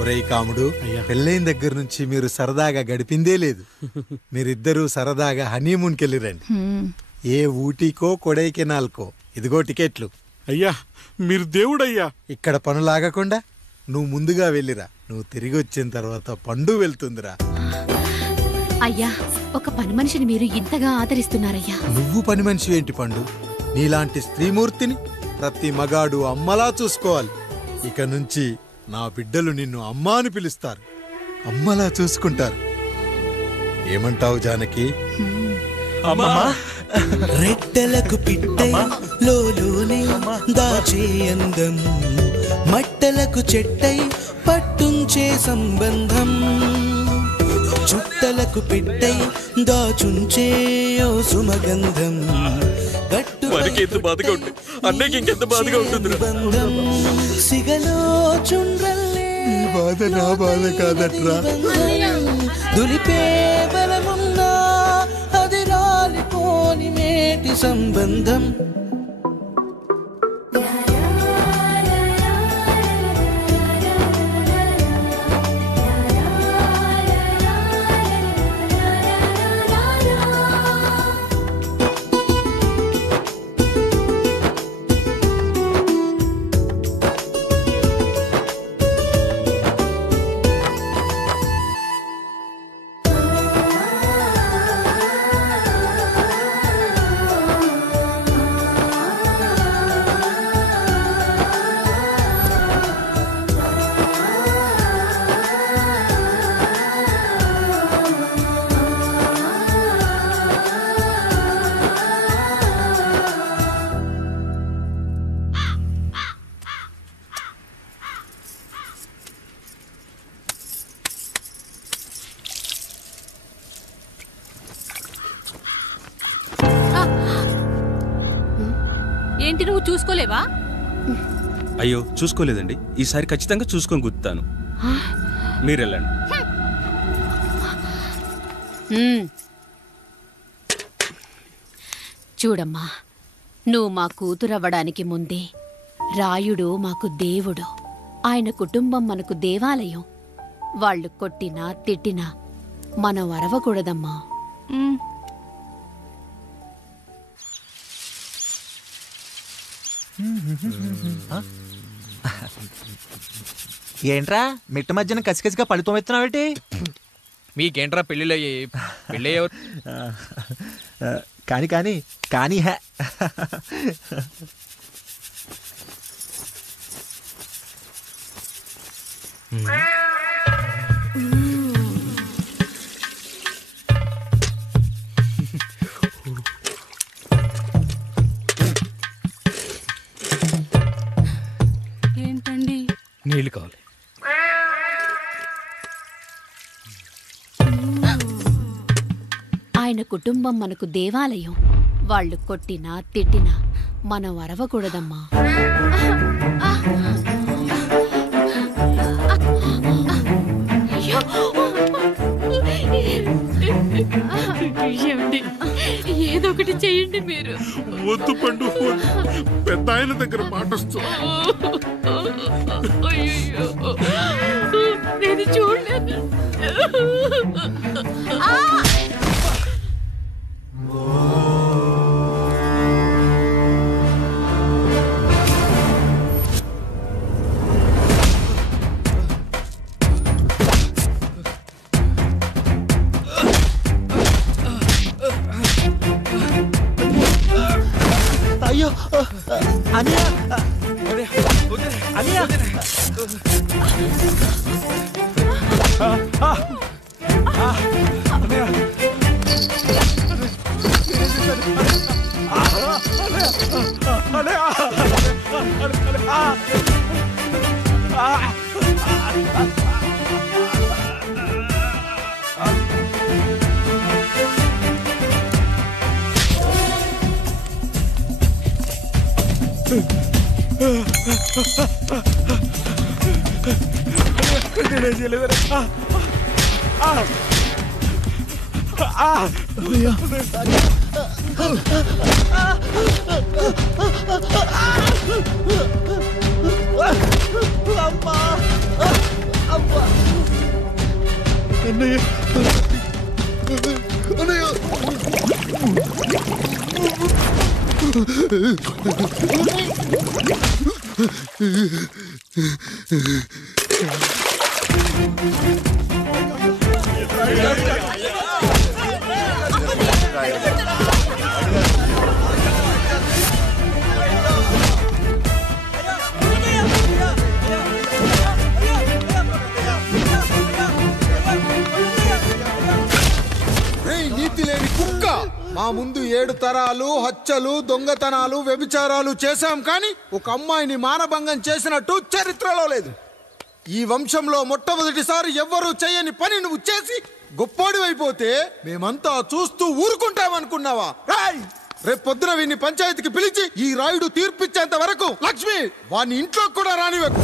ఒరేయ్ కాముడు, పెళ్ళైన దగ్గర నుంచి మీరు సరదాగా గడిపిందే లేదు. మీరిద్దరూ సరదాగా హనీమూన్కి వెళ్ళిరండి. ఏ ఊటీకో కొడైకెనాల్కో. ఇదిగో టికెట్లు. అయ్యా మీరు దేవుడయ్యా. ఇక్కడ పనులాగకుండా నువ్వు ముందుగా వెళ్ళిరా. నువ్వు తిరిగి వచ్చిన తర్వాత పండు వెళ్తుందిరా. అయ్యా, ఒక పని మనిషిని మీరు ఇంతగా ఆదరిస్తున్నారయ్యా. నువ్వు పని మనిషి ఏంటి పండు? నీలాంటి స్త్రీమూర్తిని ప్రతి మగాడు అమ్మలా చూసుకోవాలి. ఇక నుంచి నా బిడ్డలు నిన్ను అమ్మా అని పిలుస్తారు, అమ్మలా చూసుకుంటారు. ఏమంటావు జానకి? రెట్టలకు పిట్టై లోలోనే దాచే అందం, మట్టలకు చెట్టై పట్టుంచే సంబంధం, చుట్టలకు పిట్టై దాచుంచే ఓ సుమగంధం, ఎంత బాధగా ఉంటుంది అన్నయ్యకి ఇంకెంత బాధగా ఉంటుంది. సిగలో చుండ్రల్లే బాధ నా బాధ కాదట్రా. దులిపే బలమున్నా అది రాలిపోని మేటి సంబంధం. ఏంటి, నువ్వు చూసుకోలేవా? అయ్యో చూసుకోలేదండి, ఈసారి ఖచ్చితంగా చూసుకొని గుర్తాను. మీరెళ్ళండి. చూడమ్మా, నువ్వు మా కూతురవ్వడానికి ముందే రాయుడు మాకు దేవుడు, ఆయన కుటుంబం మనకు దేవాలయం. వాళ్ళు కొట్టినా తిట్టినా మనం అరవకూడదమ్మా. ఏంట్రా మిట్ట మధ్యన కసికసిగా పళ్ళుతో ఎత్తున్నావేటి? మీకేంట్రా పెళ్ళిళ్ళయ్యి? పెళ్ళయ్య కానీ కానీ కానీ హే ఏంటండి? నీళ్ళు కావాలి. ఆయన కుటుంబం మనకు దేవాలయం. వాళ్ళు కొట్టినా తిట్టినా మనం అరవకూడదమ్మా. ఏదో ఒకటి చెయ్యండి మీరు. వద్దు పండు, పెద్ద ఆయన దగ్గర మాటొస్తూ. నేను చూడలేదు. అయ్యో అనియా అనియా అమ్మా అన్నయ్య అన్నయ్య నీతి లేని కుక్క, మా ముందు 7 తరాలు హత్యలు దొంగతనాలు వ్యభిచారాలు చేశాం, కానీ ఒక అమ్మాయిని మానభంగం చేసినట్టు చరిత్రలో లేదు. ఈ వంశంలో మొట్టమొదటిసారి ఎవ్వరూ చేయని పని నువ్వు చేసి గొప్పోడివైపోతే మేమంతా చూస్తూ ఊరుకుంటామనుకున్నావా? రేపు పొద్దున వీడిని పంచాయతీకి పిలిచి ఈ రాయుడు తీర్పిచ్చేంత వరకు లక్ష్మి వాడిని ఇంట్లో కూడా రానివ్వకు.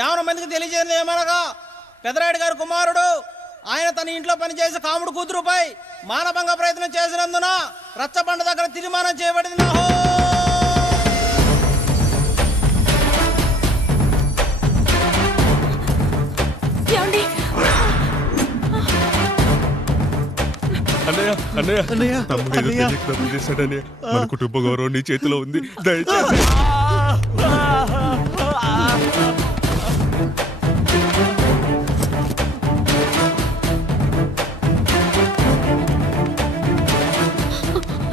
యావన మందికి తెలియజేయలేదు ఏమనగా పెదరాయుడు గారి కుమారుడు ఆయన తన ఇంట్లో పనిచేసే కాముడు కూతురుపై మానభంగ ప్రయత్నం చేసినందున రచ్చబండ దగ్గర తీర్మానం చేయబడింది. మన కుటుంబ గౌరవం నీ చేతిలో ఉంది, దయచేసి.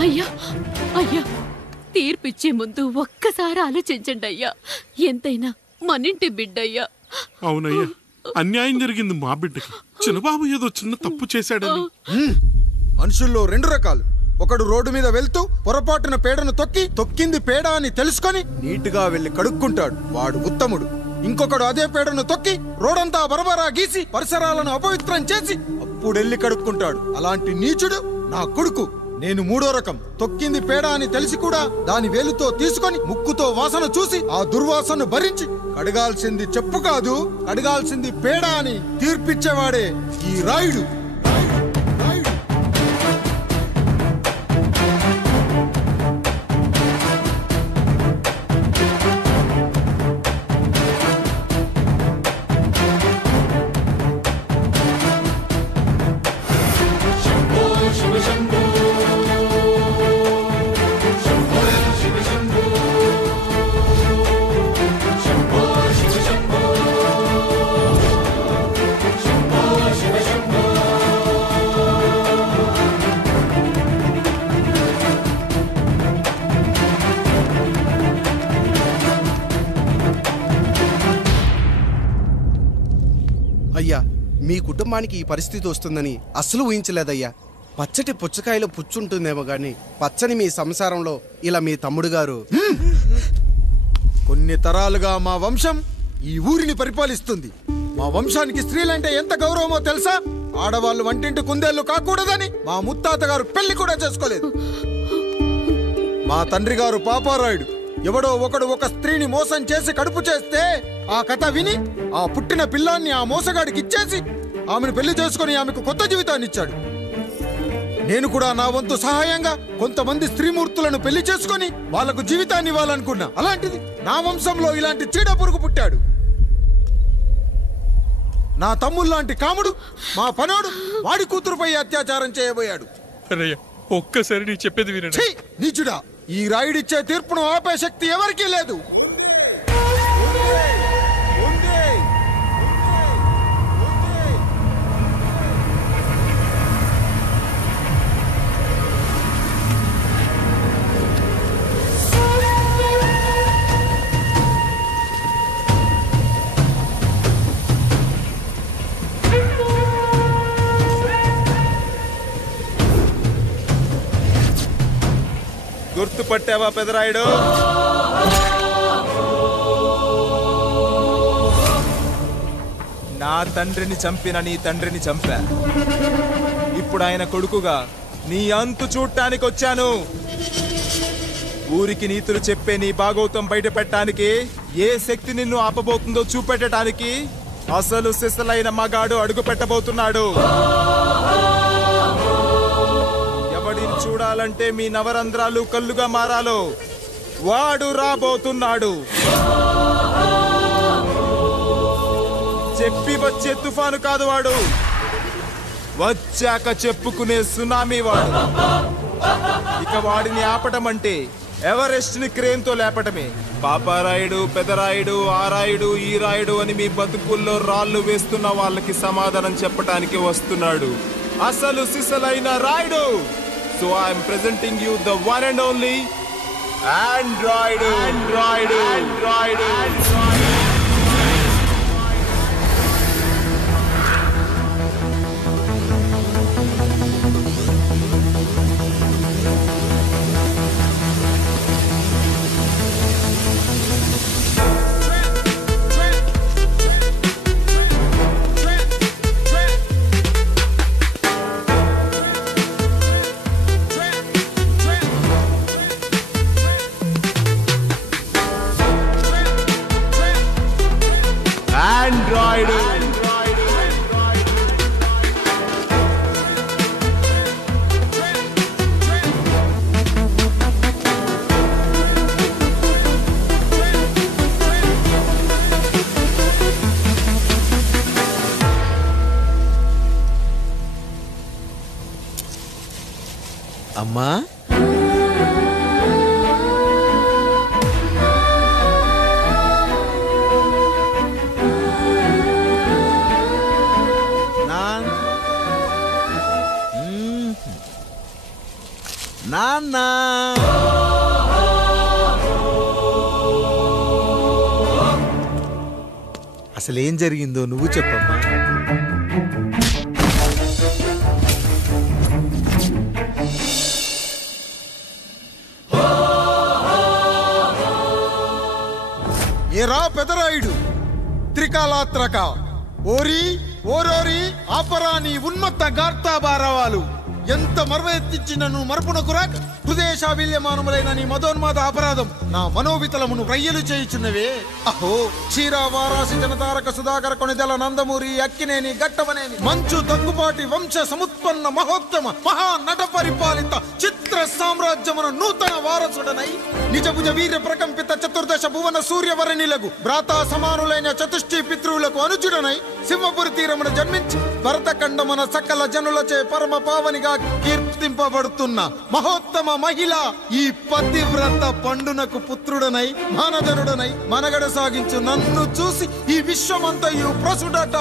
అయ్యా అయ్యా, తీర్పిచ్చే ముందు ఒక్కసారి ఆలోచించండి అయ్యా. ఎంతైనా మనింటి బిడ్డయ్యా. అవునయ్యా, అన్యాయం జరిగింది మా బిడ్డకి. చిన్నబాబు ఏదో చిన్న తప్పు చేశాడని. మనుషుల్లో 2 రకాలు. ఒకడు రోడ్డు మీద వెళ్తూ పొరపాటున పేడను తొక్కింది పేడ అని తెలుసుకొని నీటుగా వెళ్లి కడుక్కుంటాడు, వాడు ఉత్తముడు. ఇంకొకడు అదే పేడను తొక్కి రోడంతా బరబరా గీసి పరిసరాలను అపవిత్రం చేసి అప్పుడెళ్ళి కడుక్కుంటాడు. అలాంటి నీచుడు నా కొడుకు. నేను 3వ రకం. తొక్కింది పేడ అని తెలిసి కూడా దాని వేలుతో తీసుకొని ముక్కుతో వాసన చూసి ఆ దుర్వాసనను భరించి కడగాల్సింది చెప్పు కాదు, కడగాల్సింది పేడ అని తీర్పిచ్చేవాడే ఈ రాయుడు. అయ్యా, మీ కుటుంబానికి ఈ పరిస్థితి వస్తుందని అస్సలు ఊహించలేదయ్యా. పచ్చటి పుచ్చకాయలో పుచ్చుంటుందేమో గాని పచ్చని మీ సంసారంలో ఇలా మీ తమ్ముడు గారు. కొన్ని తరాలుగా మా వంశం ఈ ఊరిని పరిపాలిస్తుంది. మా వంశానికి స్త్రీలంటే ఎంత గౌరవమో తెలుసా? ఆడవాళ్ళు వంటింటి కుందేళ్లు కాకూడదని మా ముత్తాత గారు పెళ్లి కూడా చేసుకోలేదు. మా తండ్రి గారు పాపారాయుడు ఎవడో ఒకడు ఒక స్త్రీని మోసం చేసి కడుపు చేస్తే ఆ కథ విని ఆ పుట్టిన పిల్లాన్ని ఆ మోసగాడికి ఇచ్చేసి ఆమెను పెళ్లి చేసుకుని ఆమెకు కొత్త జీవితాన్ని ఇచ్చాడు. నేను కూడా నా వంతు సహాయంగా కొంతమంది స్త్రీమూర్తులను పెళ్లి చేసుకుని వాళ్లకు జీవితాన్ని ఇవ్వాలనుకున్నా. అలాంటిది నా వంశంలో ఇలాంటి చీడ పురుగు పుట్టాడు. నా తమ్ముళ్ళలాంటి కాముడు మా పనోడు వాడి కూతురుపై అత్యాచారం చేయబోయాడు. ఒక్కసారి నీ చెప్పేది వినండి. నీచుడా, ఈ రాయుడిచ్చే తీర్పును ఆపే శక్తి ఎవరికీ లేదు. గుర్తుపట్టావా పెదరాయుడు? నా తండ్రిని చంపిన నీ తండ్రిని చంపా. ఇప్పుడు ఆయన కొడుకుగా నీ అంతు చూడటానికి వచ్చాను. ఊరికి నీతులు చెప్పే నీ భాగవతం బయట పెట్టడానికి ఏ శక్తి నిన్ను ఆపబోతుందో చూపెట్టడానికి అసలు సిసలైన మగాడు అడుగు పెట్టబోతున్నాడు. ఎవడిని చూడాలంటే మీ నవరంధ్రాలు కళ్ళుగా మారాలో వాడు రాబోతున్నాడు. చెప్పి వచ్చే తుఫాను కాదు వాడు, వచ్చాక చెప్పుకునే సునామీ వాడు. ఇక వాడిని ఆపటం అంటే ఎవరెస్ట్ ని క్రేన్ తో లేపటమే. పాపారాయుడు, పెదరాయుడు, ఆ రాయుడు, ఈ రాయుడు అని మీ బతుకుల్లో రాళ్లు వేస్తున్న వాళ్ళకి సమాధానం చెప్పడానికి వస్తున్నాడు అసలు సిసలైన Rayudu. So I'm presenting you the one and only Android. అమ్మా, నాన్న, అసలేం జరిగిందో నువ్వు చెప్పమ్మా. ఏరా పెదరాయుడు, త్రికాలాత్రక ఓరి ఓరోరి ఆపరా నీ ఉన్మత్త గార్తాబారవాలు. ఎంత మర్వ ఎత్తిచ్చినను మరపునకు రాక హృదయశావిల్యమానములైన నీ మదోన్మాద అపరాధం నా మనోవితలమును రయ్యలు చేయుచున్నవే. అహో క్షీరా వారాసి జనతారక సుధాకర కొనిదెల నందమూరి అక్కినేని గట్టవనేని మంచు దగ్గుపాటి వంశ సముత్పన్న మహోత్తమ మహా నట పరిపాలిత చిత్ర సామ్రాజ్యమున నూతన వారసుడనై నిజభుజ వీర్య ప్రకంపిత చతుర్దశ భువన సూర్యవరణిలకు భ్రాతా సమానులైన చతుష్టి పితృవులకు అనుజుడనై సింహపురి తీరమున జన్మించి భరతఖండమున సకల జనులచే పరమ పావనిగా కీర్తింపబడుతున్న మహోత్తమ మహిళ ఈ పతివ్రత పండునకు పుత్రుడనై మానధనుడనై మనగడ సాగించు నన్ను చూసి ఈ విశ్వమంతయు ప్రసుడట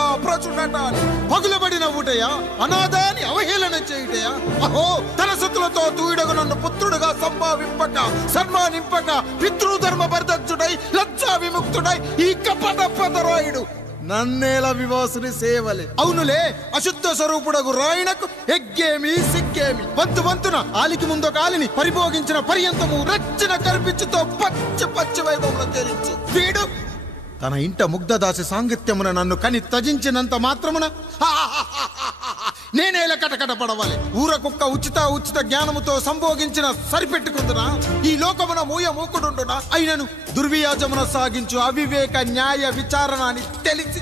అని పగులబడిన ఊటయా, అనాథాన్ని అవహేళన చేయుటయా. అహో తన సతులతో తూయిడగు నన్ను పుత్రుడుగా సంభావింపక సన్మానింపక పితృధర్మ బర్ధక్షుడై లజ్జా విముక్తుడై ఈ కపట పెదరాయుడు నన్నేల వివాసుని సేవలే. అవునులే, అశుద్ధ స్వరూపుడగు రాయణకు ఎగ్గేమి సిగ్గేమి. వంతున ఆలికి ముందు కాలిని పరిభోగించిన పర్యంతము రచ్చన కల్పించుతో పచ్చి వైభవంలో తేలించు. వీడు తన ఇంట ముగ్ధదాసి సాంగత్యమున నన్ను కని త్యజించినంత మాత్రమున నేనేలా కటకట పడవాలి. ఊర కుక్క ఉచిత జ్ఞానముతో సంభోగించిన సరిపెట్టుకుంటున్నా ఈ లోకమున మూకుడుండునా. అయినను దుర్వ్యాజమున సాగించు అవివేక న్యాయ విచారణ అని తెలిసి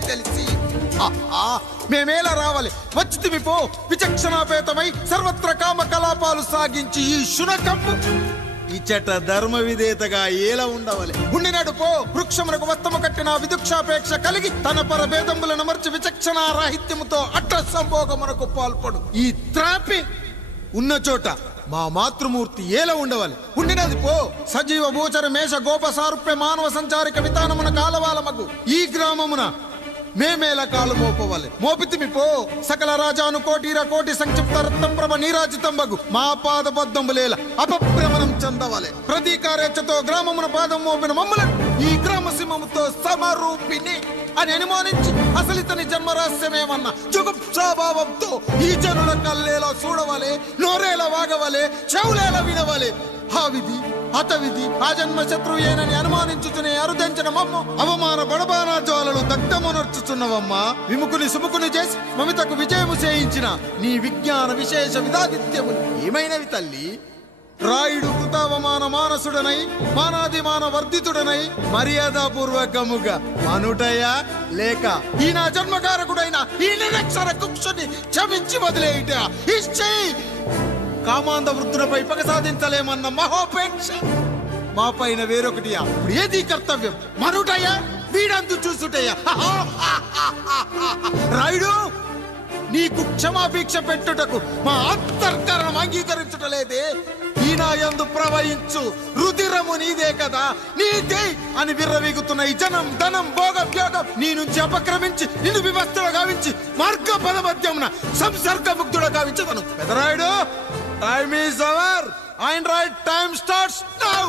మేమేలా రావాలి. వచ్చితిమి పో విచక్షణాపేతమై సర్వత్ర కామ కలాపాలు సాగించి ఈ శునకంపు ఇచ్చట ధర్మ విధేతగా ఏలా ఉండవలే. ఉండినాడు పో వృక్షమునకు వస్తము కట్టిన విదుక్షాపేక్ష కలిగి తన పరభేదములను మర్చి విచక్షణ రాహిత్యముతో అట్ట సంభోగమునకు పాల్పడు. ఈ త్రాపి ఉన్న చోట మా మాతృమూర్తి ఏలా ఉండవాలి. ఉండినది పో సజీవ భూచర మేష గోప సారూప్య మానవ సంచారిక విధానమున కాలవాలమగు ఈ గ్రామమున మేమేలా కాలు మోపవాలి. మోపితిమి పో సకల రాజాను కోటి సంక్షిప్త రత్నప్రభ నీరాజితంబగు మా పాద పద్మంబులేల అపభ్రమణం చెందవాలి. ప్రతీకారేచ్ఛతో గ్రామమున పాదం మోపిన మమ్మలను ఈ గ్రామ సింహముతో సమరూపిణి అని అనుమానించి అసలితని జన్మరహస్యమేమన్నా జుగుప్సాభావంతో ఈ జనుల కల్లేలా చూడవాలి, నోరేలా వాగవాలి, చెవులేలా వినవాలి. ఆ విధి హతవిధి ఆ జన్మ శత్రుయేనని అనుమానించుచునే అరుదించిన మమ్మ అవమాన బడబానా జ్వాలలు దగ్ధమునర్చుచున్నవమ్మా. విముకుని సుముకుని చేసి మమితకు విజయము చేయించిన నీ విజ్ఞాన విశేష విధాదిత్యములు ఏమైనవి తల్లి? రాయుడు కృతావమాన మానసుడనై మానాదిమాన వర్ధితుడనై మర్యాదపూర్వకముగా మనుటయ్యా లేక ఈ నా జన్మకారకుడైన ఈ నిరక్షర కుక్షని క్షమించి వదిలేయుట ఇచ్చి కామాంధ వృద్ధులపై పగ సాధించలేమన్న మహోపేక్ష మా పైన వేరొకటియా ఏది కర్తవ్యం మనుటయ్యా వీడంతు చూసుటయ్యా రాయుడు నీకు క్షమాభిక్ష పెట్టుటకు మా అంతర్కరణం అంగీకరించుటలేదే ఈనాయందు ప్రవహించు రుధిరము నీదే కదా నీదే అని విర్రవీగుతున్న ఈ జనం ధనం భోగభ్యోగం నీ నుంచి అపక్రమించి నిన్ను వివస్థలో గావించి మార్గ పదమధ్యమున సంసర్గ ముగ్ధుడ గావించదను Pedarayudu time is over and right time starts now